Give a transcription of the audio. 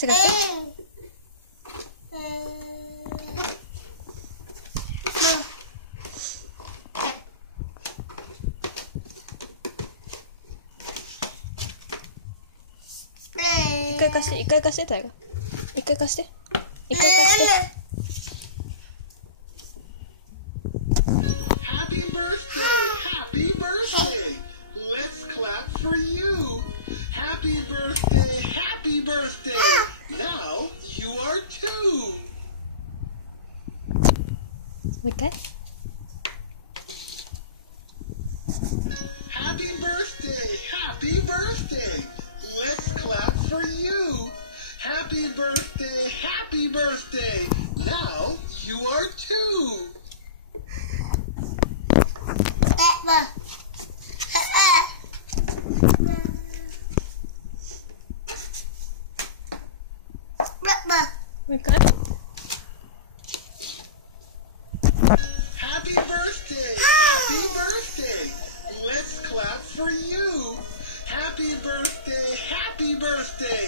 して貸して。一回貸して、一回貸して、タイガ。一回貸して。一回貸して。もう一回。Happy birthday! Happy birthday! Let's clap for you! Happy birthday! Happy birthday! Now you are two!もう一回。Happy birthday! Happy birthday! Let's clap for you! Happy birthday! Happy birthday!